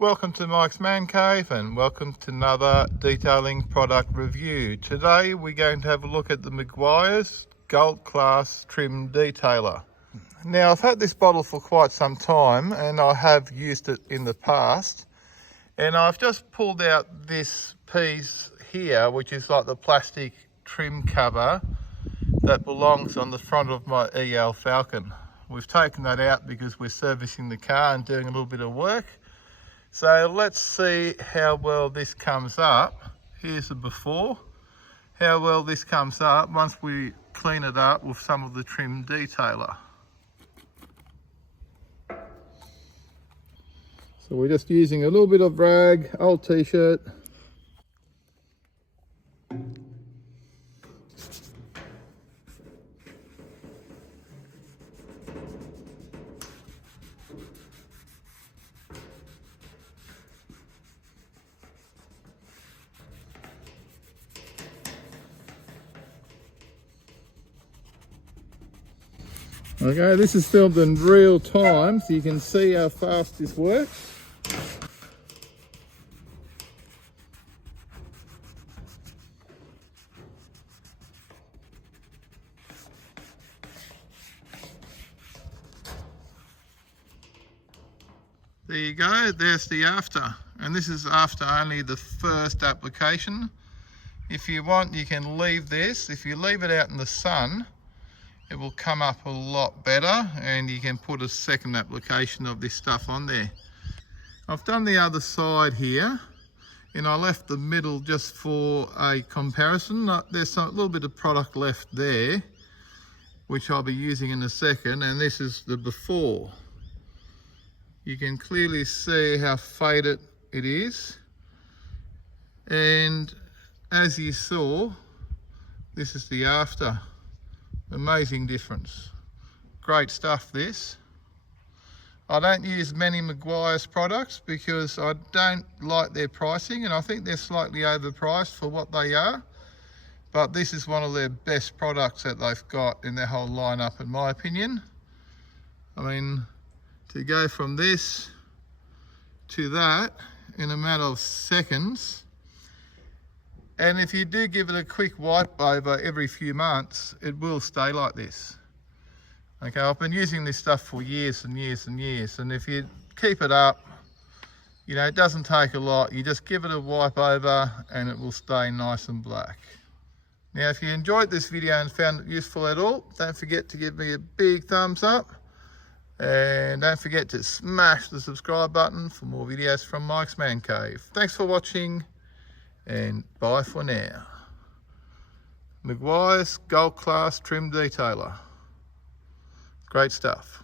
Welcome to Mike's Man Cave and welcome to another detailing product review. Today we're going to have a look at the Meguiar's Gold Class Trim Detailer. Now I've had this bottle for quite some time and I have used it in the past, and I've just pulled out this piece here which is like the plastic trim cover that belongs on the front of my EL Falcon. We've taken that out because we're servicing the car and doing a little bit of work. So let's see how well this comes up. Here's the before, how well this comes up once we clean it up with some of the trim detailer. So we're just using a little bit of rag, old t-shirt. Okay, this is filmed in real time, so you can see how fast this works. There you go, there's the after. And this is after only the first application. If you want, you can leave this. If you leave it out in the sun, it will come up a lot better and you can put a second application of this stuff on there. I've done the other side here and I left the middle just for a comparison. There's a little bit of product left there which I'll be using in a second, and this is the before. You can clearly see how faded it is, and as you saw, this is the after. Amazing difference. Great stuff this. I don't use many Meguiar's products because I don't like their pricing, and I think they're slightly overpriced for what they are. But this is one of their best products that they've got in their whole lineup, in my opinion. I mean, to go from this to that in a matter of seconds. And if you do give it a quick wipe over every few months, it will stay like this. Okay, I've been using this stuff for years and years and years, and if you keep it up, you know, it doesn't take a lot. You just give it a wipe over and it will stay nice and black. Now, if you enjoyed this video and found it useful at all, don't forget to give me a big thumbs up, and don't forget to smash the subscribe button for more videos from Mike's Man Cave. Thanks for watching, and bye for now. Meguiar's Gold Class Trim Detailer. Great stuff.